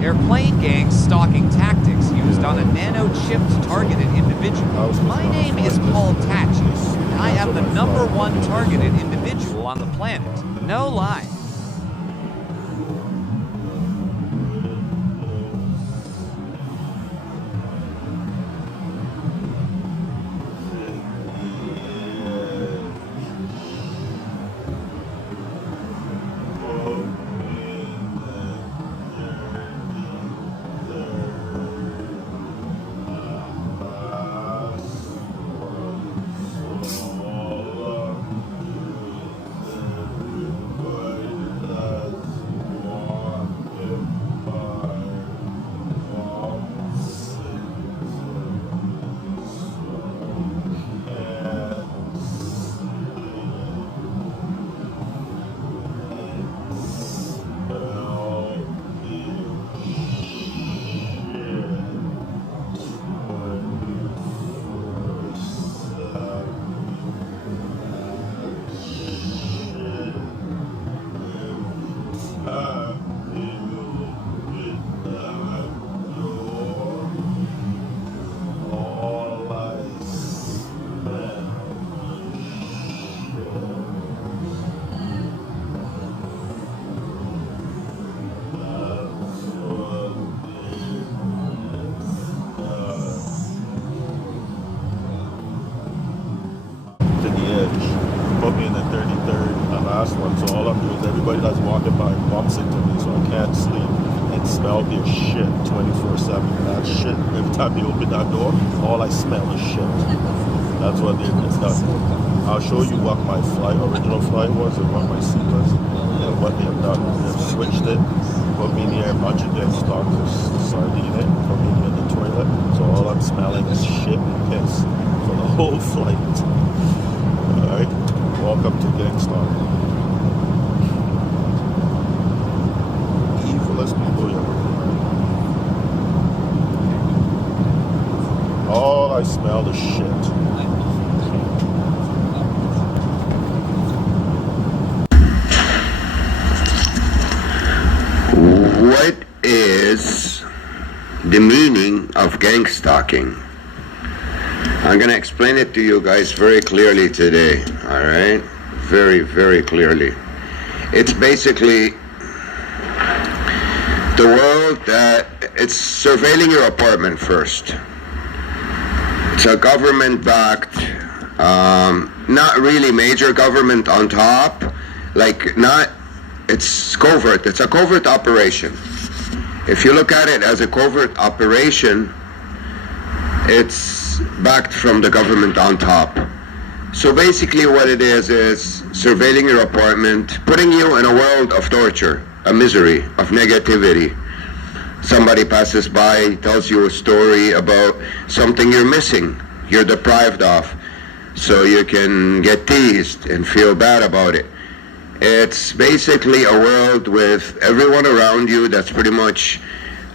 They're playing gangs stalking tactics used on a nano-chipped targeted individual. My name is called TACHIE, and I am the #1 targeted individual on the planet. No lie. Put me in the 33rd, the last one. So all I'm doing is everybody that's walking by bumps into me, so I can't sleep and smell their shit 24/7. That shit, every time they open that door, all I smell is shit. That's what it's done. I'll show you what my original flight was and what my seat was and what they have done. They've switched it, put me near a bunch of dead stalkers, sardine it, put me near the toilet. So all I'm smelling is shit and piss for the whole flight. Alright, welcome to Gangstar. Evilest people you ever met. All I smell is shit. What is the meaning of gang stalking? I'm going to explain it to you guys very clearly today, all right? Very, very clearly. It's basically the world that it's surveilling your apartment first. It's a government-backed, not really major government on top, like not, it's covert. It's a covert operation. If you look at it as a covert operation, it's backed from the government on top. So basically what it is surveilling your apartment, putting you in a world of torture, a misery, of negativity. Somebody passes by, tells you a story about something you're missing, you're deprived of, so you can get teased and feel bad about it. It's basically a world with everyone around you that's pretty much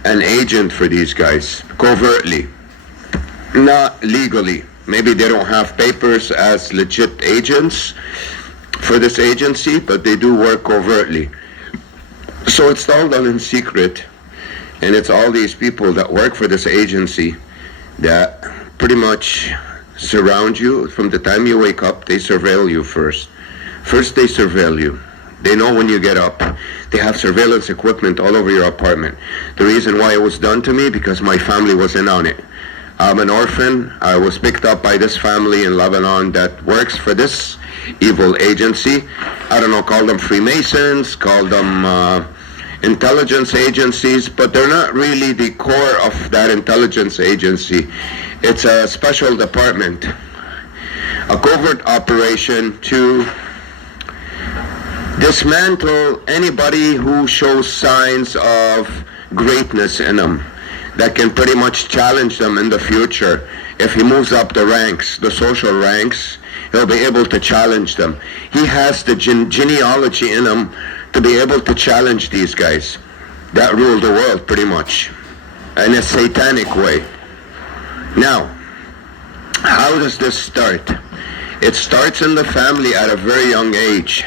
an agent for these guys, covertly. Not legally. Maybe they don't have papers as legit agents for this agency, but they do work covertly. So it's all done in secret, and it's all these people that work for this agency that pretty much surround you. From the time you wake up, they surveil you first. First they surveil you. They know when you get up. They have surveillance equipment all over your apartment. The reason why it was done to me, because my family was in on it. I'm an orphan. I was picked up by this family in Lebanon that works for this evil agency. I don't know, call them Freemasons, call them intelligence agencies, but they're not really the core of that intelligence agency. It's a special department, a covert operation to dismantle anybody who shows signs of greatness in them, that can pretty much challenge them in the future. If he moves up the ranks, the social ranks, he'll be able to challenge them. He has the genealogy in him to be able to challenge these guys that rule the world pretty much in a satanic way. Now, how does this start? It starts in the family at a very young age.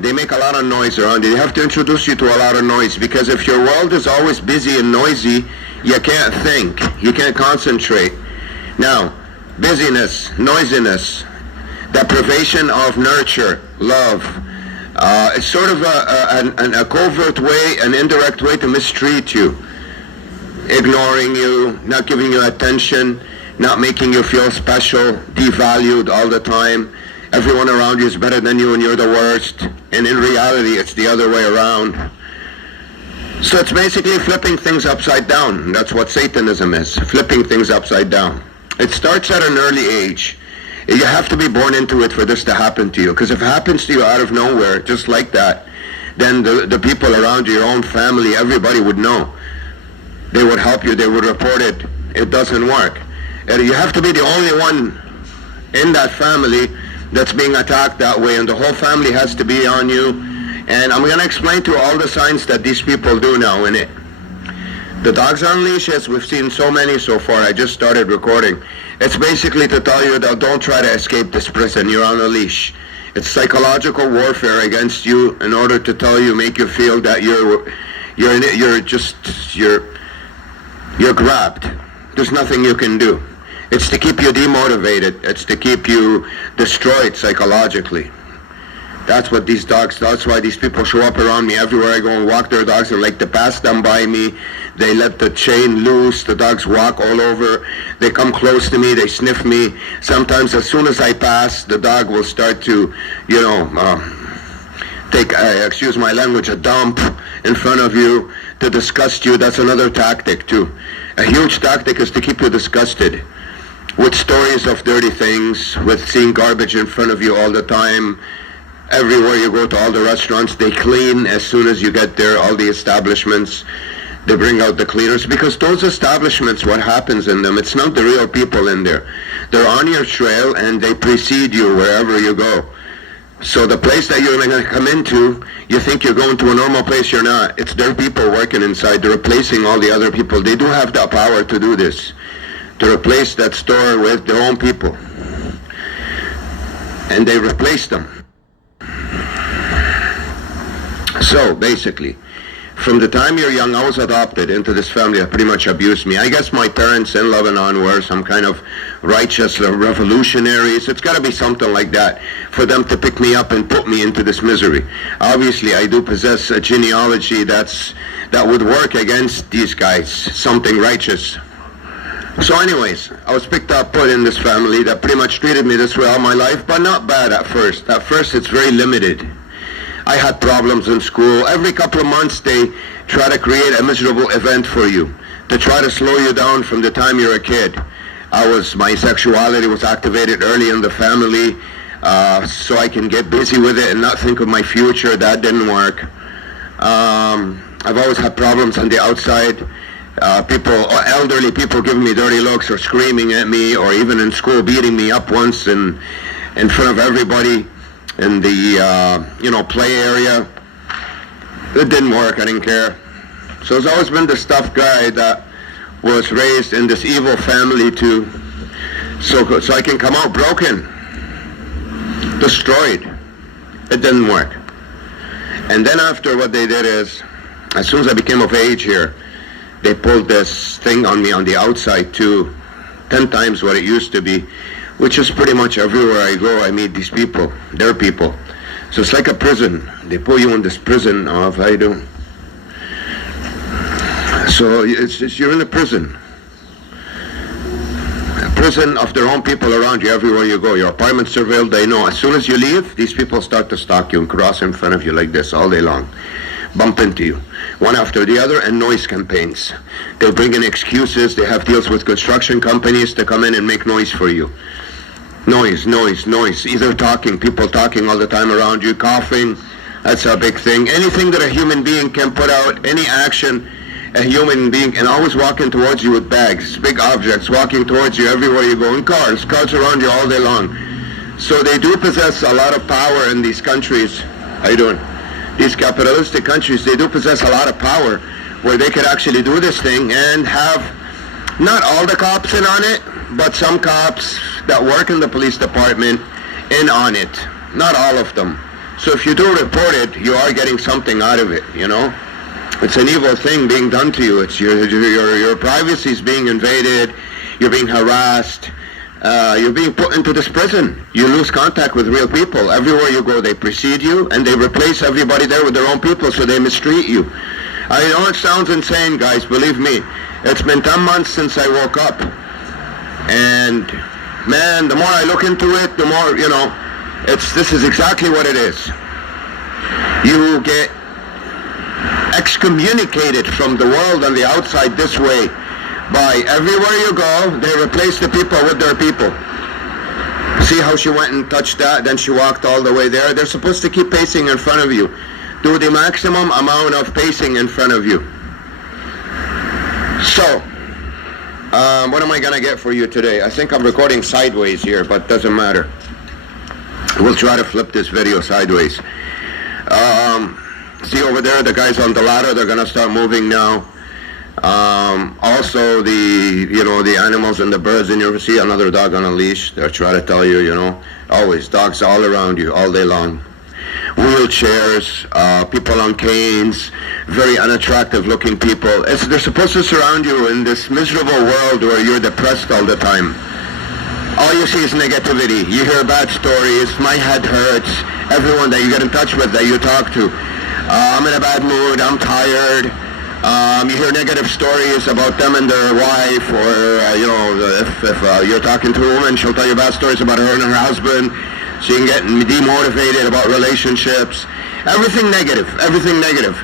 they make a lot of noise around you. They have to introduce you to a lot of noise, because if your world is always busy and noisy, you can't think, you can't concentrate. Now, busyness, noisiness, deprivation of nurture, love, it's sort of a covert way, an indirect way to mistreat you. Ignoring you, not giving you attention, not making you feel special, devalued all the time. Everyone around you is better than you and you're the worst. And in reality, it's the other way around. So it's basically flipping things upside down. That's what Satanism is, flipping things upside down. It starts at an early age. You have to be born into it for this to happen to you. Because if it happens to you out of nowhere, just like that, then the people around you, your own family, everybody would know. They would help you, they would report it. It doesn't work. And you have to be the only one in that family that's being attacked that way, and the whole family has to be on you. And I'm going to explain to you all the signs that these people do now in it. The dogs on leashes, we've seen so many so far. I just started recording. It's basically to tell you that don't try to escape this prison. You're on a leash. It's psychological warfare against you in order to tell you, make you feel that you're grabbed. There's nothing you can do. It's to keep you demotivated. It's to keep you destroyed psychologically. That's what these dogs, that's why these people show up around me everywhere I go and walk their dogs. They like to pass them by me. They let the chain loose. The dogs walk all over. They come close to me. They sniff me. Sometimes as soon as I pass, the dog will start to, take, excuse my language, a dump in front of you to disgust you. That's another tactic too. A huge tactic is to keep you disgusted with stories of dirty things, with seeing garbage in front of you all the time. Everywhere you go to all the restaurants, they clean as soon as you get there, all the establishments. They bring out the cleaners, because those establishments, what happens in them, it's not the real people in there. They're on your trail and they precede you wherever you go. So the place that you're going to come into, you think you're going to a normal place, you're not. It's their people working inside. They're replacing all the other people. They do have the power to do this, to replace that store with their own people. And they replace them. So basically, from the time you're young, I was adopted into this family that pretty much abused me. I guess my parents in Lebanon were some kind of righteous revolutionaries. It's got to be something like that for them to pick me up and put me into this misery. Obviously, I do possess a genealogy that would work against these guys, something righteous. So anyways, I was picked up, put in this family that pretty much treated me this way all my life, but not bad at first. At first, it's very limited. I had problems in school. Every couple of months, they try to create a miserable event for you, to try to slow you down from the time you're a kid. My sexuality was activated early in the family, so I can get busy with it and not think of my future. That didn't work. I've always had problems on the outside. Elderly people giving me dirty looks or screaming at me, or even in school beating me up once in front of everybody in the play area. It didn't work. I didn't care. So it's always been this tough guy that was raised in this evil family too, so I can come out broken, destroyed. It didn't work. And then after, what they did is, as soon as I became of age here, they pulled this thing on me on the outside too, 10 times what it used to be, which is pretty much everywhere I go, I meet these people, their people. So it's like a prison. They pull you in this prison of, so you're in a prison. A prison of their own people around you everywhere you go. Your apartment's surveilled, they know. As soon as you leave, these people start to stalk you and cross in front of you like this all day long. Bump into you, one after the other, and noise campaigns. They bring in excuses. They have deals with construction companies to come in and make noise for you. Noise, noise, noise. Either people talking all the time around you, coughing. That's a big thing. Anything that a human being can put out, any action a human being, and always walking towards you with bags, big objects, walking towards you everywhere you go, in cars around you all day long. So they do possess a lot of power in these countries. How you doing? These capitalistic countries, they do possess a lot of power where they could actually do this thing and have not all the cops in on it, but some cops that work in the police department in on it. Not all of them. So if you do report it, you are getting something out of it, you know? It's an evil thing being done to you. It's your privacy is being invaded. You're being harassed. You're being put into this prison. You lose contact with real people. Everywhere you go, they precede you, and they replace everybody there with their own people, so they mistreat you. I know it sounds insane, guys, believe me. It's been 10 months since I woke up. And, man, the more I look into it, the more, you know, this is exactly what it is. You get excommunicated from the world on the outside this way. By everywhere you go, they replace the people with their people. See how she went and touched that, then she walked all the way there? They're supposed to keep pacing in front of you. Do the maximum amount of pacing in front of you. So, what am I going to get for you today? I think I'm recording sideways here, but doesn't matter. We'll try to flip this video sideways. See over there, the guys on the ladder, they're going to start moving now. Also the animals and the birds in your, see another dog on a leash, they're trying to tell you, you know, always dogs all around you all day long. Wheelchairs, people on canes, very unattractive looking people. They're supposed to surround you in this miserable world where you're depressed all the time. All you see is negativity. You hear bad stories, my head hurts, everyone that you get in touch with, that you talk to. I'm in a bad mood, I'm tired. You hear negative stories about them and their wife, or, if you're talking to a woman, she'll tell you bad stories about her and her husband. So you can get demotivated about relationships. Everything negative, everything negative.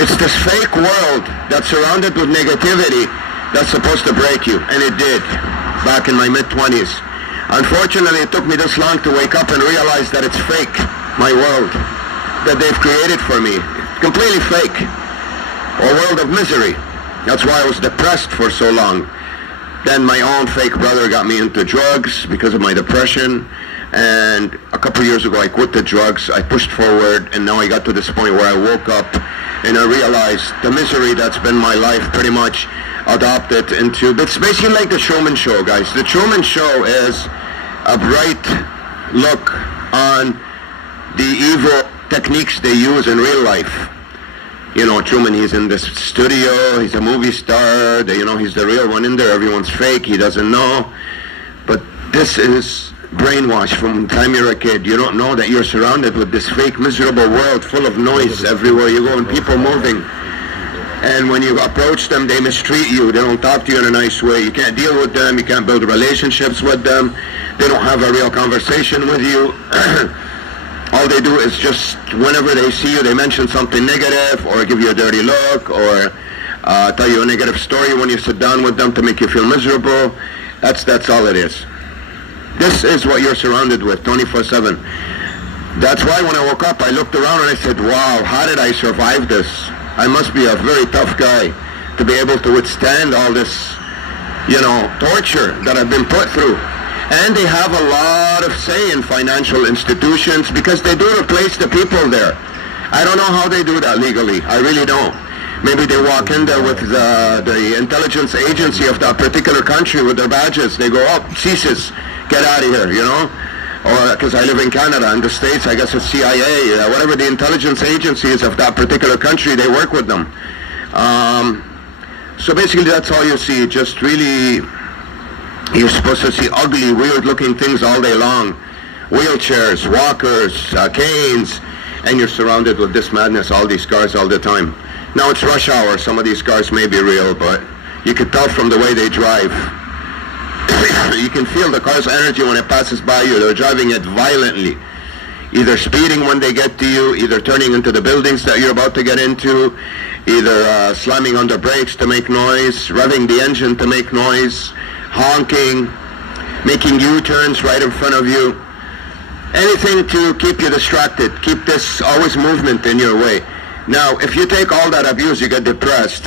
It's this fake world that's surrounded with negativity that's supposed to break you, and it did, back in my mid-20s. Unfortunately, it took me this long to wake up and realize that it's fake, my world, that they've created for me. Completely fake. A world of misery. That's why I was depressed for so long. Then my own fake brother got me into drugs because of my depression. And a couple years ago, I quit the drugs. I pushed forward, and now I got to this point where I woke up and I realized the misery that's been my life pretty much adopted into, it's basically like the Truman Show, guys. The Truman Show is a bright look on the evil techniques they use in real life. You know, Truman, he's in this studio, he's a movie star, he's the real one in there, everyone's fake, he doesn't know. But this is brainwashed from the time you're a kid. You don't know that you're surrounded with this fake, miserable world full of noise everywhere you go and people moving. And when you approach them, they mistreat you. They don't talk to you in a nice way. You can't deal with them, you can't build relationships with them. They don't have a real conversation with you. All they do is just, whenever they see you, they mention something negative, or give you a dirty look, or tell you a negative story when you sit down with them to make you feel miserable. That's all it is. This is what you're surrounded with 24/7. That's why when I woke up, I looked around and I said, wow, how did I survive this? I must be a very tough guy to be able to withstand all this, torture that I've been put through. And they have a lot of say in financial institutions because they do replace the people there. I don't know how they do that legally. I really don't. Maybe they walk in there with the intelligence agency of that particular country with their badges. They go, oh, CSIS, get out of here, Or because I live in Canada, in the States, I guess it's CIA, whatever the intelligence agencies of that particular country, they work with them. So basically that's all you see, just really... You're supposed to see ugly, weird-looking things all day long. Wheelchairs, walkers, canes, and you're surrounded with this madness, all these cars all the time. Now it's rush hour. Some of these cars may be real, but you can tell from the way they drive. You can feel the car's energy when it passes by you. They're driving it violently. Either speeding when they get to you, either turning into the buildings that you're about to get into, either slamming on the brakes to make noise, revving the engine to make noise, honking, making U-turns right in front of you. Anything to keep you distracted, keep this always movement in your way. Now, if you take all that abuse, you get depressed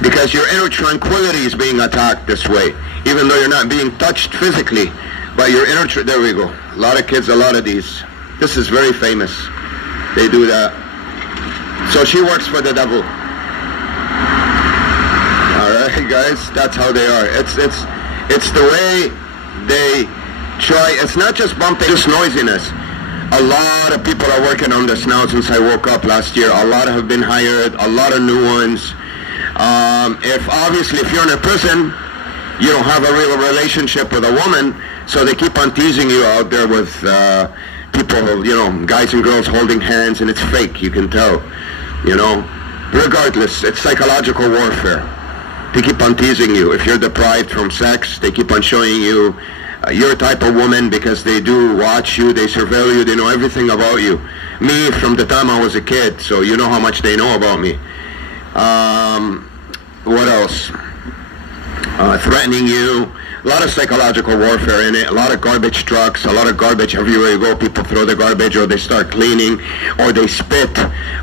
because your inner tranquility is being attacked this way, even though you're not being touched physically, but your inner, there we go. A lot of kids, a lot of these. This is very famous. They do that. So she works for the devil. Alright guys, that's how they are. It's the way they try. It's not just bumping, just noisiness. A lot of people are working on this now since I woke up last year. A lot have been hired, a lot of new ones. If you're in a prison, you don't have a real relationship with a woman, so they keep on teasing you out there with people, guys and girls holding hands, and it's fake, you can tell, Regardless, it's psychological warfare. They keep on teasing you. If you're deprived from sex, they keep on showing you your type of woman because they do watch you, they surveil you, they know everything about you. Me, from the time I was a kid, so you know how much they know about me. What else? Threatening you. A lot of psychological warfare in it, a lot of garbage trucks, a lot of garbage everywhere you go. People throw the garbage, or they start cleaning, or they spit,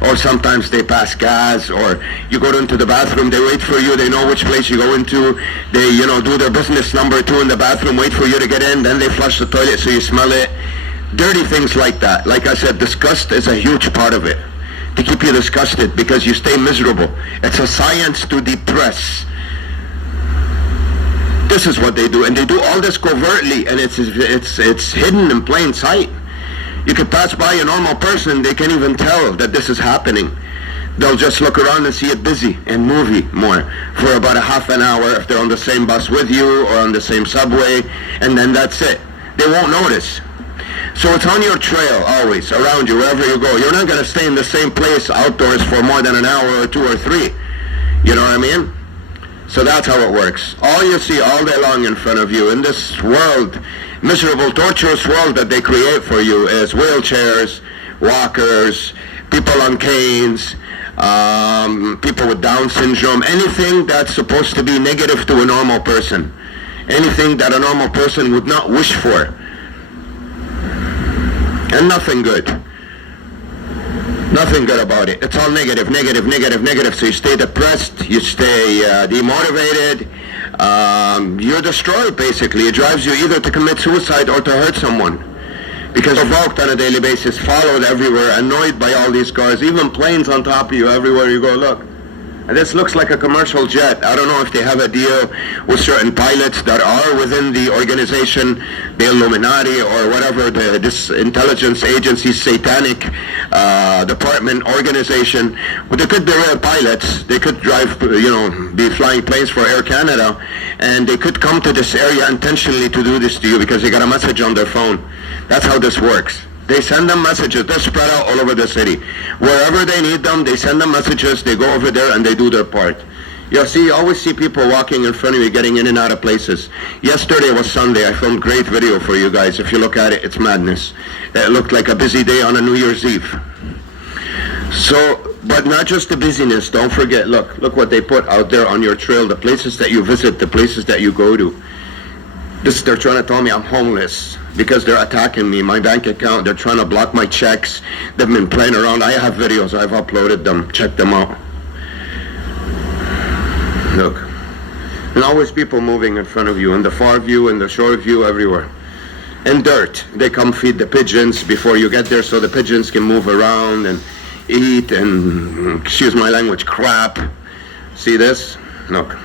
or sometimes they pass gas, or you go into the bathroom, they wait for you, they know which place you go into, they, do their business number 2 in the bathroom, wait for you to get in, then they flush the toilet so you smell it. Dirty things like that. Like I said, disgust is a huge part of it. To keep you disgusted because you stay miserable. It's a science to depress. This is what they do, and they do all this covertly, and it's hidden in plain sight. You could pass by a normal person, they can't even tell that this is happening. They'll just look around and see it busy and movie more for about a half an hour if they're on the same bus with you or on the same subway, and then that's it. They won't notice. So it's on your trail always, around you, wherever you go. You're not going to stay in the same place outdoors for more than an hour or 2 or 3. You know what I mean? So that's how it works. All you see all day long in front of you in this world, miserable, torturous world that they create for you, is wheelchairs, walkers, people on canes, people with Down syndrome, anything that's supposed to be negative to a normal person, anything that a normal person would not wish for, and nothing good. Nothing good about it. It's all negative, negative, negative, negative. So you stay depressed, you stay demotivated, you're destroyed basically. It drives you either to commit suicide or to hurt someone. Because you're provoked on a daily basis, followed everywhere, annoyed by all these cars, even planes on top of you everywhere you go. Look. And this looks like a commercial jet. I don't know if they have a deal with certain pilots that are within the organization, the Illuminati or whatever, this intelligence agency, satanic department, organization. But they could be real pilots. They could drive, be flying planes for Air Canada. And they could come to this area intentionally to do this to you because they got a message on their phone. That's how this works. They send them messages. They're spread out all over the city. Wherever they need them, they send them messages. They go over there and they do their part. You always see people walking in front of you, getting in and out of places. Yesterday was Sunday. I filmed a great video for you guys. If you look at it, it's madness. It looked like a busy day on a New Year's Eve. So, but not just the busyness. Don't forget, look what they put out there on your trail, the places that you visit, the places that you go to. They're trying to tell me I'm homeless because they're attacking me, my bank account. They're trying to block my checks. They've been playing around. I have videos. I've uploaded them. Check them out. Look. And always people moving in front of you, in the far view, in the short view, everywhere. And dirt. They come feed the pigeons before you get there so the pigeons can move around and eat and, excuse my language, crap. See this? Look.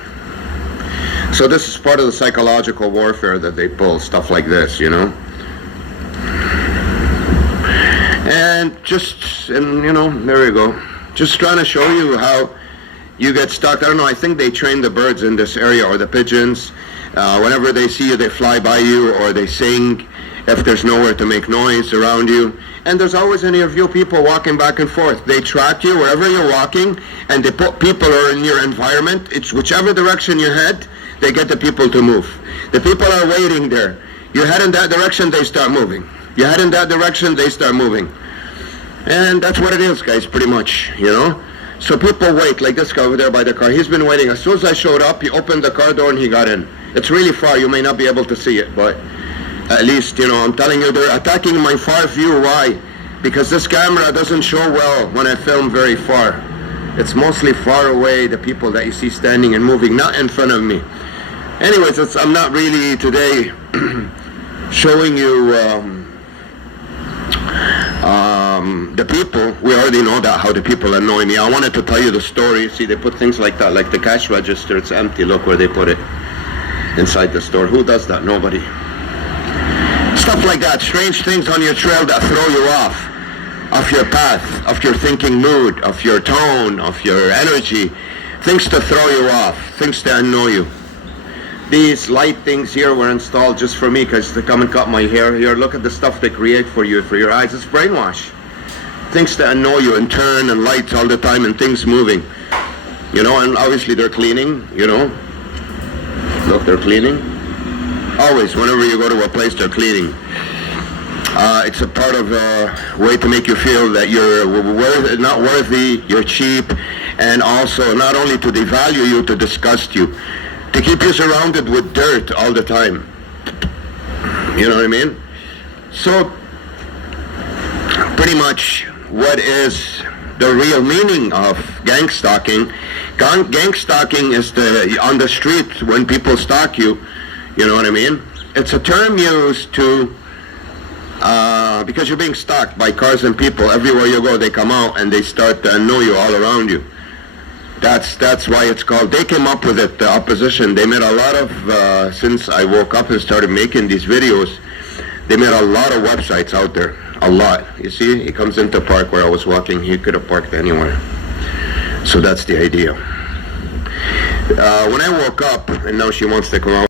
So this is part of the psychological warfare that they pull, stuff like this, And there you go. Just trying to show you how you get stuck. I don't know, I think they train the birds in this area, or the pigeons. Whenever they see you, they fly by you, or they sing if there's nowhere to make noise around you. And there's always any of you people walking back and forth. They track you wherever you're walking, and they put people who are in your environment. It's whichever direction you head, they get the people to move. The people are waiting there. You head in that direction, they start moving. You head in that direction, they start moving. And that's what it is, guys, pretty much, So people wait, like this guy over there by the car. He's been waiting. As soon as I showed up, he opened the car door and he got in. It's really far. You may not be able to see it, but at least, I'm telling you, they're attacking my far view. Why? Because this camera doesn't show well when I film very far. It's mostly far away, the people that you see standing and moving, not in front of me. Anyways, I'm not really today showing you the people. We already know that, how the people annoy me. I wanted to tell you the story. See, they put things like that, like the cash register. It's empty. Look where they put it, inside the store. Who does that? Nobody. Stuff like that, strange things on your trail that throw you off your path, of your thinking mood, of your tone, of your energy, things to throw you off, things to annoy you. These light things here were installed just for me because they come and cut my hair. Here, look at the stuff they create for you, for your eyes. It's brainwash. Things to annoy you and turn and lights all the time and things moving. You know, and obviously they're cleaning, you know. Look, they're cleaning. Always, whenever you go to a place, they're cleaning. It's a part of a way to make you feel that you're not worthy, you're cheap, and also not only to devalue you, to disgust you, to keep you surrounded with dirt all the time. You know what I mean? So, pretty much, what is the real meaning of gang stalking? Gang stalking is on the street when people stalk you. You know what I mean? It's a term used to, because you're being stalked by cars and people. Everywhere you go, they come out and they start to annoy you all around you. That's why it's called. They came up with it, the opposition. They made a lot of, since I woke up and started making these videos, they made a lot of websites out there. A lot. You see, he comes into the park where I was walking. He could have parked anywhere. So that's the idea. When I woke up, and now she wants to come out.